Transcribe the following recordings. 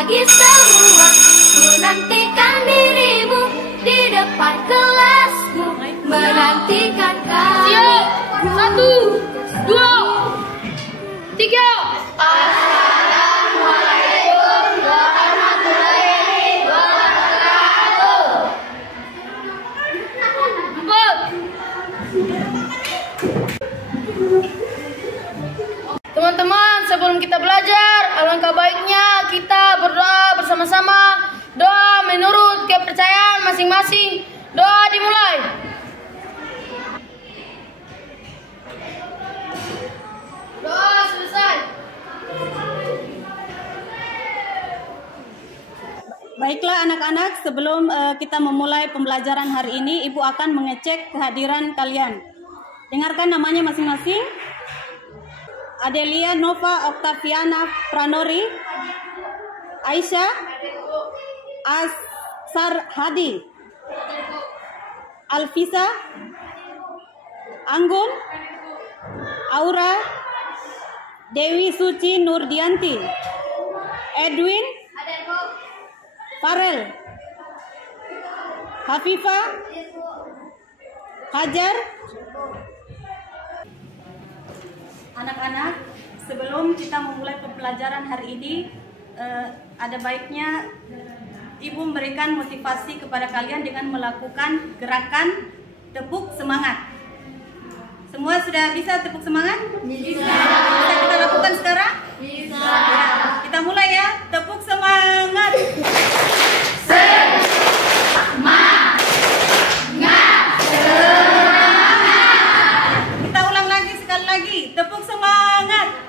bagi semua. Ku nantikan dirimu di depan kelasmu, menantikan kami. Siap, 1, 2, 3. Assalamualaikum warahmatullahi wabarakatuh. Teman-teman, sebelum kita belajar, alangkah baiknya kita berdoa bersama-sama. Doa menurut kepercayaan masing-masing. Doa dimulai. Doa selesai. Baiklah anak-anak, sebelum kita memulai pembelajaran hari ini, Ibu akan mengecek kehadiran kalian. Dengarkan namanya masing-masing. Adelia Nova Octaviana Pranori, Aisyah Asar Hadi, Alfisa, Anggun, Aura, Dewi Suci Nurdianti, Edwin, Farel, Hafifah, Hajar. Anak-anak, sebelum kita memulai pembelajaran hari ini, ada baiknya Ibu memberikan motivasi kepada kalian dengan melakukan gerakan tepuk semangat. Semua sudah bisa tepuk semangat? Bisa. Bisa kita lakukan sekarang? Bisa. Ya, kita mulai ya. Tepuk semangat. Kita ulang lagi sekali lagi. Tepuk semangat.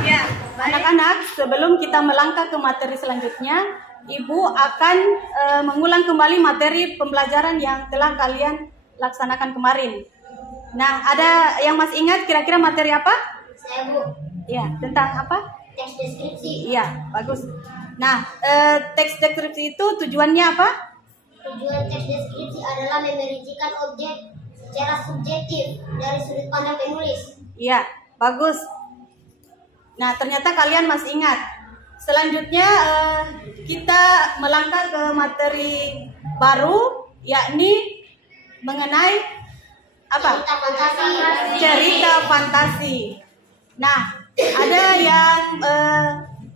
Ya, anak-anak, sebelum kita melangkah ke materi selanjutnya, Ibu akan mengulang kembali materi pembelajaran yang telah kalian laksanakan kemarin. Nah, ada yang masih ingat kira-kira materi apa? Saya, Bu. Ya, tentang apa? Teks deskripsi. Iya, bagus. Nah, teks deskripsi itu tujuannya apa? Tujuan teks deskripsi adalah memerincikan objek secara subjektif dari sudut pandang penulis. Iya, bagus. Nah, ternyata kalian masih ingat. Selanjutnya kita melangkah ke materi baru, yakni mengenai apa? Cerita fantasi. Cerita fantasi. Nah, ada yang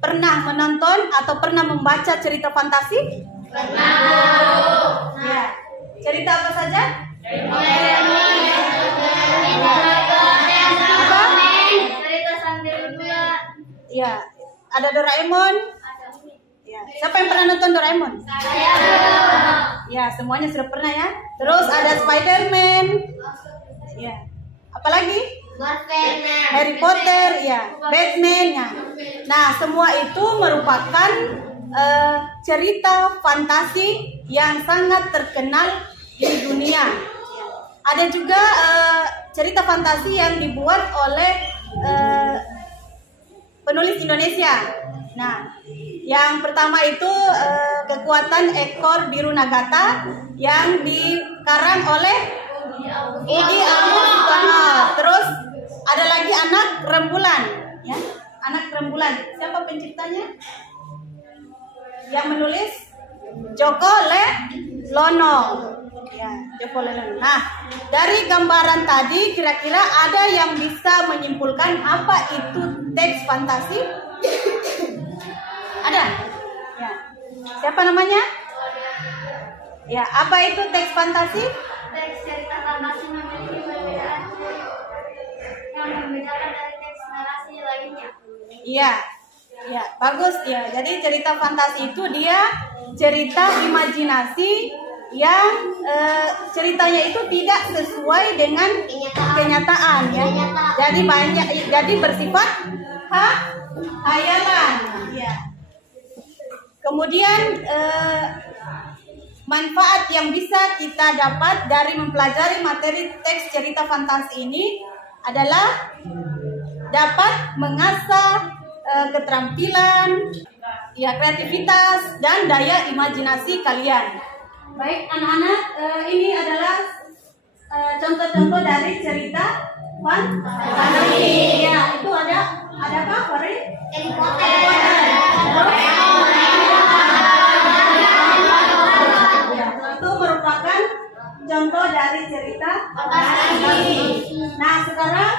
pernah menonton atau pernah membaca cerita fantasi? Pernah. Ya. Cerita apa saja? Apa? Cerita Cinderella. Ya, ada Doraemon. Ya. Siapa yang pernah nonton Doraemon? Saya. Ya, semuanya sudah pernah ya. Terus ada Spider-Man. Ya. Apalagi? Marvel. Harry Potter, ya. Batman, ya. Nah, semua itu merupakan cerita fantasi yang sangat terkenal di dunia. Ada juga cerita fantasi yang dibuat oleh penulis Indonesia. Nah, yang pertama itu Kekuatan Ekor Biru Nagata yang dikarang oleh Udi Almus. Terus ada lagi Anak Rembulan, ya. Anak Rembulan. Siapa penciptanya? Yang menulis Joko Lelono. Ya, Joko Lelono. Nah, dari gambaran tadi kira-kira ada yang bisa menyimpulkan apa itu teks fantasi? Ada? Ya. Siapa namanya? Ya, apa itu teks fantasi? Teks cerita fantasi memiliki perbedaan yang membedakan dari teks narasi lainnya. Iya. Ya, bagus ya. Jadi cerita fantasi itu dia cerita imajinasi yang ceritanya itu tidak sesuai dengan kenyataan ya. Jadi bersifat khayalan ya. Kemudian manfaat yang bisa kita dapat dari mempelajari materi teks cerita fantasi ini adalah dapat mengasah keterampilan, ya, kreativitas dan daya imajinasi kalian. Baik anak-anak, ini adalah contoh-contoh dari cerita fantasi. Ya, itu adakah Fari? Ya, itu merupakan contoh dari cerita fantasi. Nah, sekarang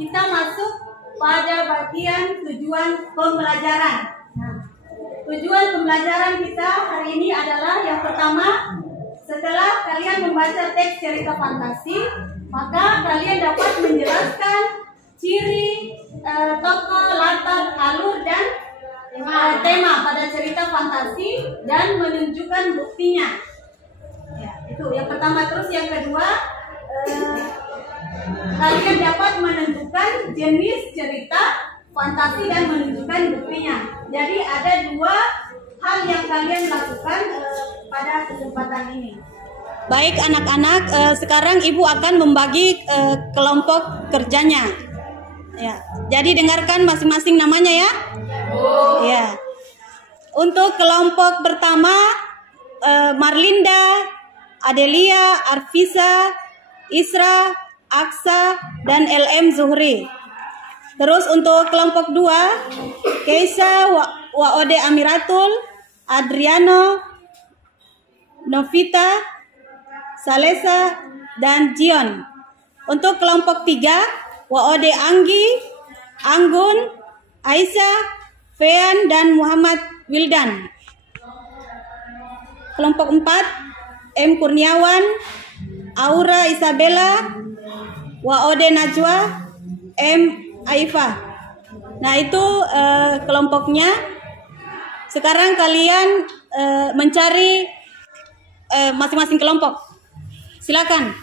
kita masuk pada bagian tujuan pembelajaran. Nah, tujuan pembelajaran kita hari ini adalah yang pertama, setelah kalian membaca teks cerita fantasi, maka kalian dapat menjelaskan ciri, tokoh, latar, alur, dan tema pada cerita fantasi dan menunjukkan buktinya. Ya, itu yang pertama. Terus yang kedua, kalian dapat menentukan jenis cerita fantasi dan menunjukkan buktinya. Jadi ada dua hal yang kalian lakukan pada kesempatan ini. Baik anak-anak, sekarang Ibu akan membagi kelompok kerjanya. Ya, jadi dengarkan masing-masing namanya ya. Ya. Untuk kelompok pertama, Marlinda, Adelia, Arfisa, Isra, Aksa, dan LM Zuhri. Terus untuk kelompok 2, Keisa, Waode Amiratul, Adriano, Novita, Salesa, dan Jion. Untuk kelompok 3, Waode Anggi, Anggun, Aisyah, Fean, dan Muhammad Wildan. Kelompok 4, M. Kurniawan, Aura Isabella, Waode Najwa, M. Aifah. Nah itu kelompoknya. Sekarang kalian mencari masing-masing kelompok. Silakan.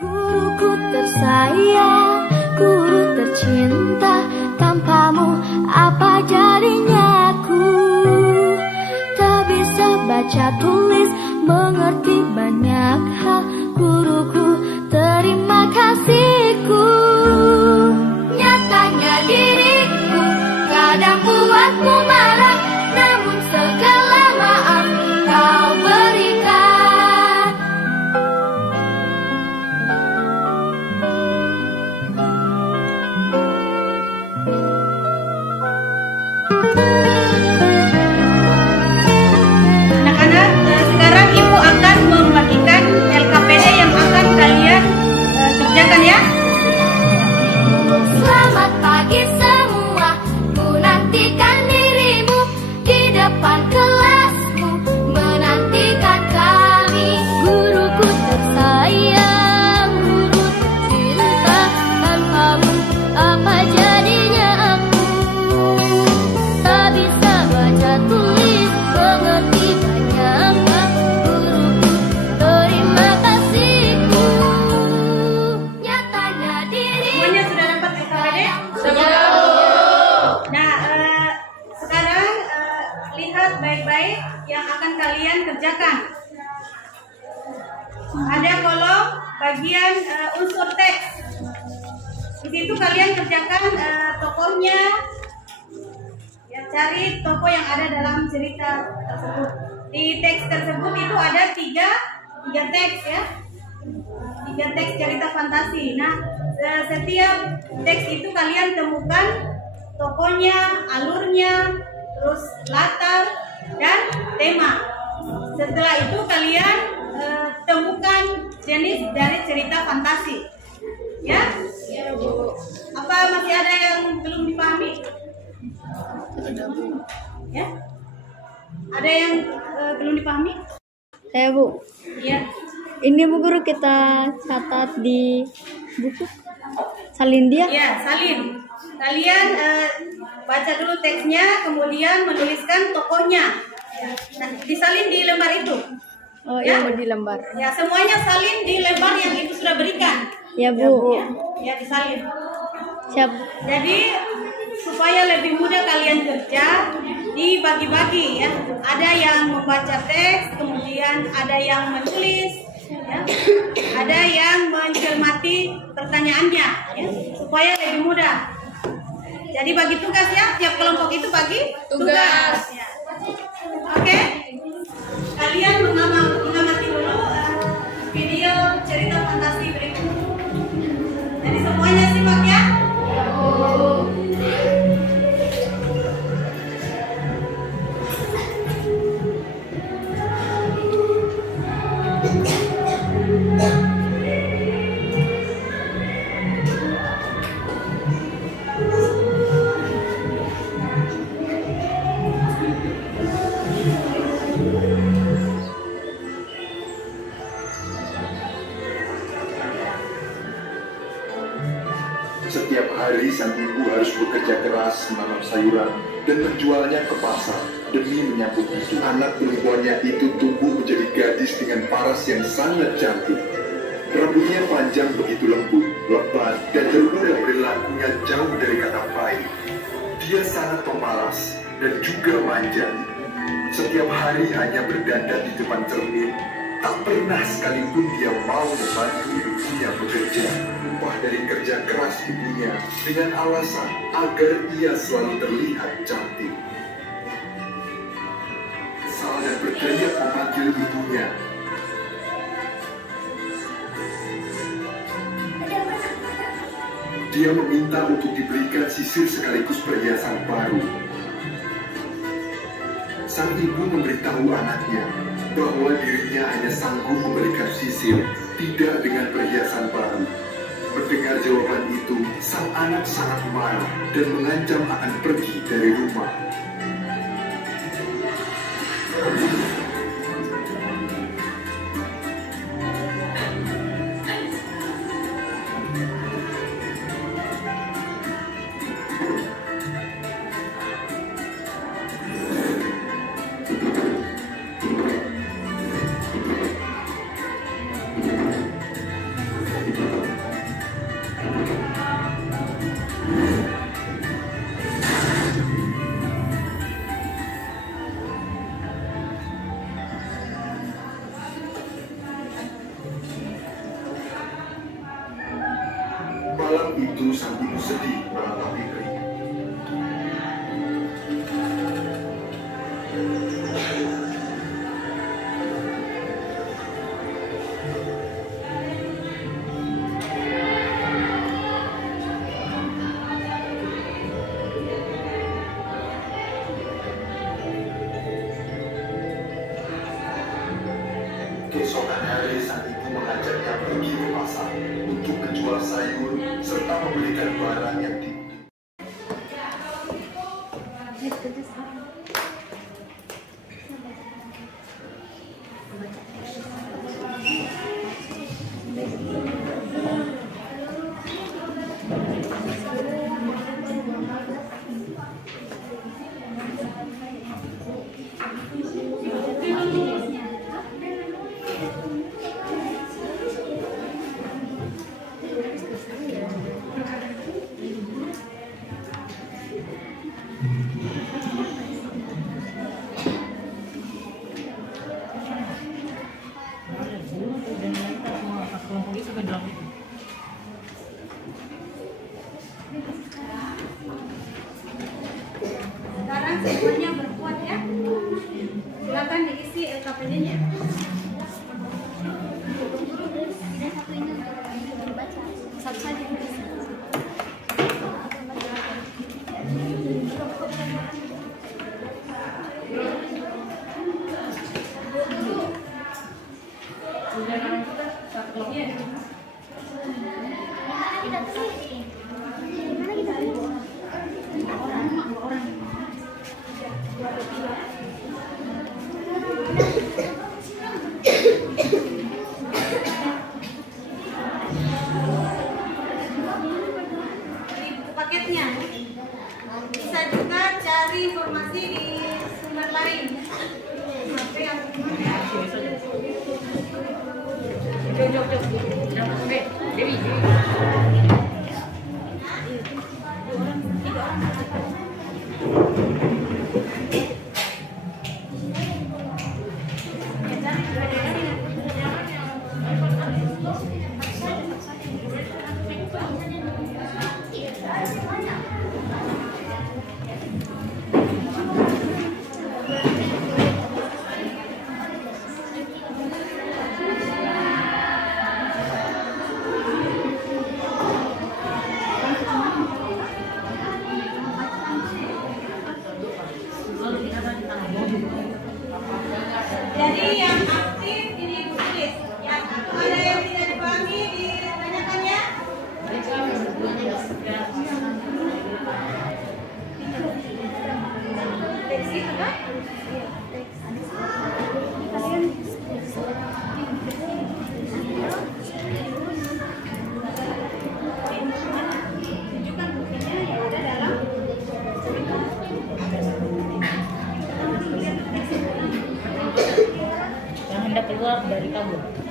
Guruku tersayang, guru tercinta, tanpamu apa jadinya aku? Tak bisa baca tulis, mengerti banyak hal. Guruku, terima kasihku. Nyatanya diriku kadang buatmu marah, namun segala maaf kau berikan. Anak-anak, sekarang Ibu akan membagikan LKPD yang akan kalian kerjakan ya. Selamat pagi semua, ku nantikan dirimu di depan kelasmu, menantikan kami. Guruku tersayang, guru tercinta, tanpamu apa jadinya aku? Tak bisa baca tulis, mengerti banyak hal. Guruku, terima kasihku. Nyatanya diri. Semuanya sudah dapat LKPD? Nah, sekarang lihat baik-baik yang akan kalian kerjakan. Ada kolom bagian unsur teks. Di situ kalian kerjakan tokohnya. Ya, cari tokoh yang ada dalam cerita tersebut. Di teks tersebut itu ada tiga teks ya. 3 teks cerita fantasi. Nah, setiap teks itu kalian temukan tokohnya, alurnya, terus latar dan tema. Setelah itu kalian temukan jenis dari cerita fantasi. Ya? Apa masih ada yang belum dipahami? Ya? Ada yang belum dipahami? Saya Bu. Ya. Ini Bu Guru kita catat di buku. Salin dia. Ya, salin. Kalian baca dulu teksnya, kemudian menuliskan tokohnya. Nah, disalin di lembar itu. Oh Ya. iya Bu, di lembar. Ya, semuanya salin di lembar yang Ibu sudah berikan. Ya Bu. Ya, disalin. Siap. Jadi supaya lebih mudah kalian kerja, dibagi-bagi ya. Ada yang membaca teks, kemudian ada yang menulis, ya. Ada yang mencermati pertanyaannya, ya. Supaya lebih mudah. Jadi bagi tugas ya, tiap kelompok itu bagi tugas. Ya. Oke, kalian mengamati dulu video cerita fantasi berikut. Setiap hari sang ibu harus bekerja keras menanam sayuran dan menjualnya ke pasar demi menyambung hidup. Anak perempuannya itu tumbuh menjadi gadis dengan paras yang sangat cantik. Rambutnya panjang begitu lembut, lebat, dan berulang perilakunya jauh dari kata baik. Dia sangat pemalas dan juga manja. Setiap hari hanya berdandan di depan cermin. Tak pernah sekalipun dia mau membantu ibunya bekerja. Upah dari kerja keras ibunya dengan alasan agar ia selalu terlihat cantik. Kesal dan berteriak memanggil ibunya. Dia meminta untuk diberikan sisir sekaligus perhiasan baru. Sang ibu memberitahu anaknya bahwa dirinya hanya sanggup memberikan sisir, tidak dengan perhiasan baru. Mendengar jawaban itu, sang anak sangat marah dan mengancam akan pergi dari rumah. Malam itu sang ibu sedih meratapi dirinya. Keesokan hari sang ibu mengajaknya pergi ke pasar untuk menjual sayur serta membelikan barang yang dibutuhkan. Sekarang semuanya berbuat ya. Silakan diisi LKPD-nya. Dan satu ini untuk dibaca. Satu saja. Paketnya bisa juga cari informasi di sumber lain.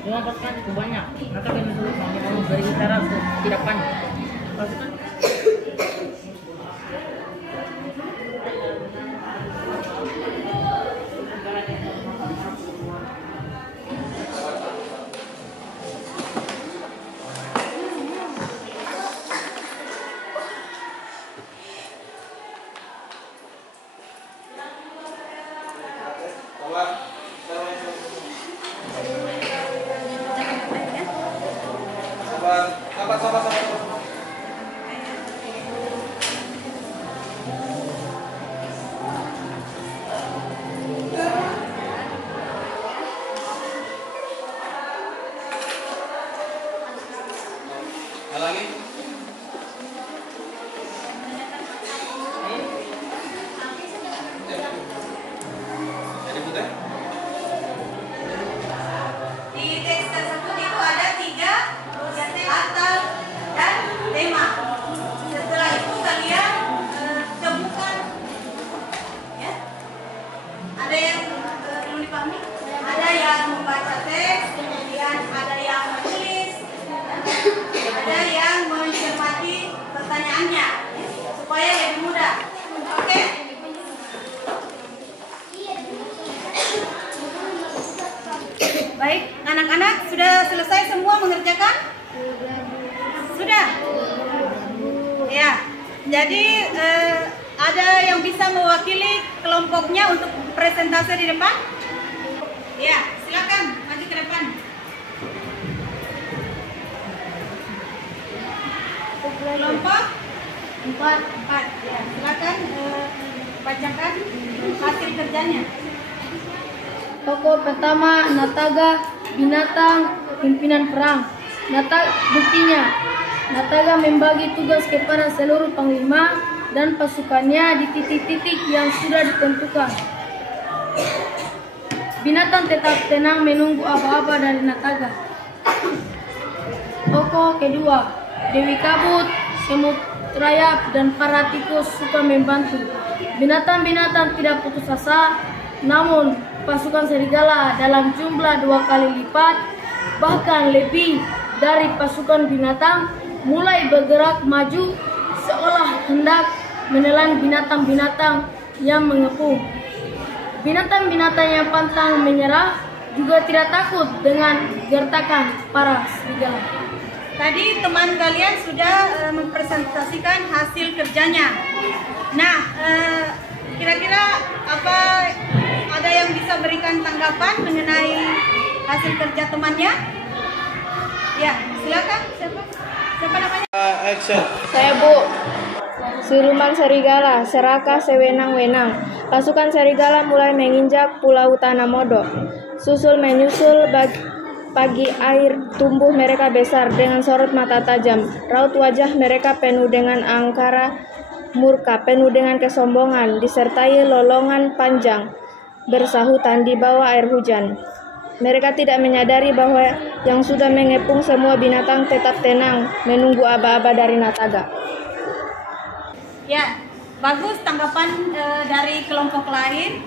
Cuma pasukan cukup banyak. Maka kami suruh memberi cara tidak panik. Pasukan Di teks tersebut itu ada 3 kata dan tema. Setelah itu kalian temukan, ya. Ada yang belum dipahami, ada yang membaca teks, kemudian ada yang menulis, ada yang mencermati pertanyaannya, supaya lebih mudah. Oke? Baik, anak-anak sudah selesai semua mengerjakan? Sudah? Ya, jadi ada yang bisa mewakili kelompoknya untuk presentasi di depan? Ya, silakan maju ke depan. Kelompok 4. Ya, silakan bacakan hasil kerjanya. Tokoh pertama Nataga, binatang, pimpinan perang. Buktinya, Nataga membagi tugas kepada seluruh panglima dan pasukannya di titik-titik yang sudah ditentukan. Binatang tetap tenang menunggu aba-aba dari Nataga. Tokoh kedua, Dewi Kabut, semut rayap, dan para tikus suka membantu. Binatang-binatang tidak putus asa, namun pasukan serigala dalam jumlah 2 kali lipat, bahkan lebih dari pasukan binatang, mulai bergerak maju seolah hendak menelan binatang-binatang yang mengepung. Binatang-binatang yang pantang menyerah juga tidak takut dengan gertakan para serigala. Tadi teman kalian sudah mempresentasikan hasil kerjanya. Nah, kira-kira apa ada yang bisa berikan tanggapan mengenai hasil kerja temannya? Ya, silakan. Siapa namanya? Action. Saya Bu. Siluman serigala, serakah sewenang-wenang. Pasukan serigala mulai menginjak pulau Tanamodo. Susul menyusul pagi air tumbuh mereka besar dengan sorot mata tajam. Raut wajah mereka penuh dengan angkara murka, penuh dengan kesombongan, disertai lolongan panjang bersahutan di bawah air hujan. Mereka tidak menyadari bahwa yang sudah mengepung semua binatang tetap tenang menunggu aba-aba dari Nataga. Ya, bagus tanggapan dari kelompok lain.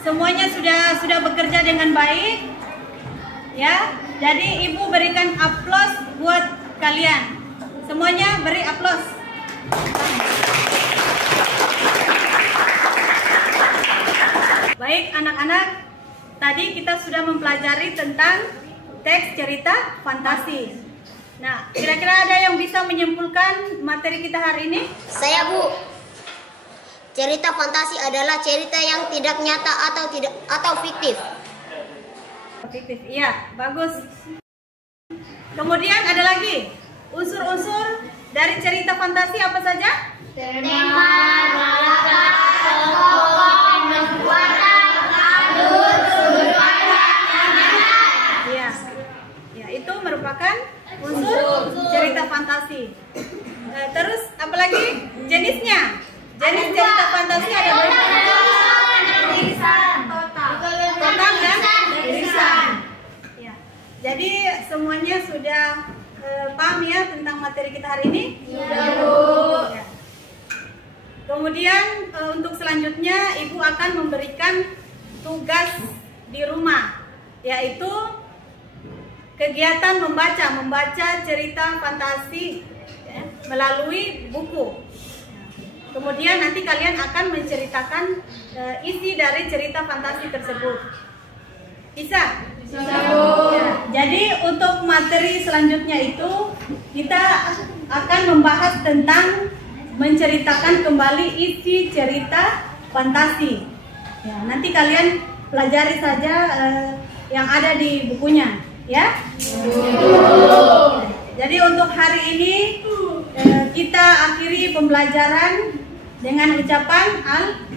Semuanya sudah bekerja dengan baik. Ya, jadi Ibu berikan aplaus buat kalian. Semuanya beri aplaus. Baik anak-anak, tadi kita sudah mempelajari tentang teks cerita fantasi. Nah, kira-kira ada yang bisa menyimpulkan materi kita hari ini? Saya Bu. Cerita fantasi adalah cerita yang tidak nyata atau fiktif. Fiktif, iya, bagus. Kemudian ada lagi unsur-unsur dari cerita fantasi apa saja? Tema, latar, tokoh, watak, alur, sudut pandang, Iya, ya itu merupakan unsur cerita fantasi. Terus apa lagi? Jenisnya? Jenis cerita fantasi ada berapa? Total dan irisan. Ya. Jadi semuanya sudah paham ya tentang materi kita hari ini? Sudah, Bu. Ya. Kemudian untuk selanjutnya Ibu akan memberikan tugas di rumah. yaitu kegiatan membaca cerita fantasi ya, melalui buku. Kemudian nanti kalian akan menceritakan isi dari cerita fantasi tersebut. Bisa? Bisa. Ya, jadi untuk materi selanjutnya itu kita akan membahas tentang menceritakan kembali isi cerita fantasi. Ya, nanti kalian pelajari saja yang ada di bukunya, ya. Jadi untuk hari ini kita akhiri pembelajaran dengan ucapan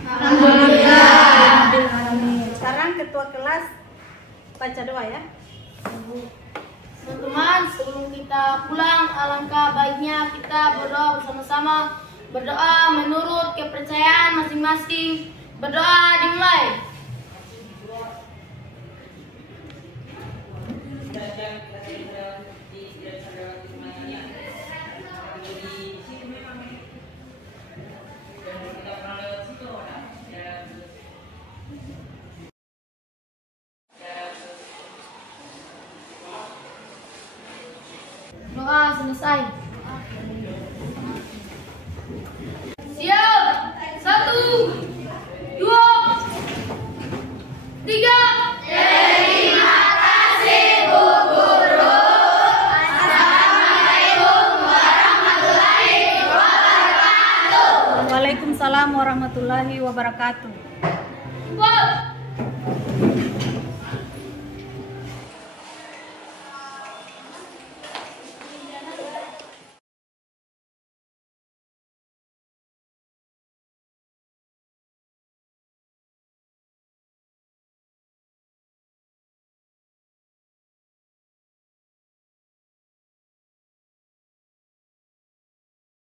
Alhamdulillah. Sekarang ketua kelas baca doa ya. Teman-teman, sebelum kita pulang, alangkah baiknya kita berdoa bersama-sama. Berdoa menurut kepercayaan masing-masing. Berdoa dimulai. Doa selesai. Siap. 1, 2, 3. Terima kasih Bu Guru. Assalamualaikum warahmatullahi wabarakatuh. Waalaikumsalam warahmatullahi wabarakatuh.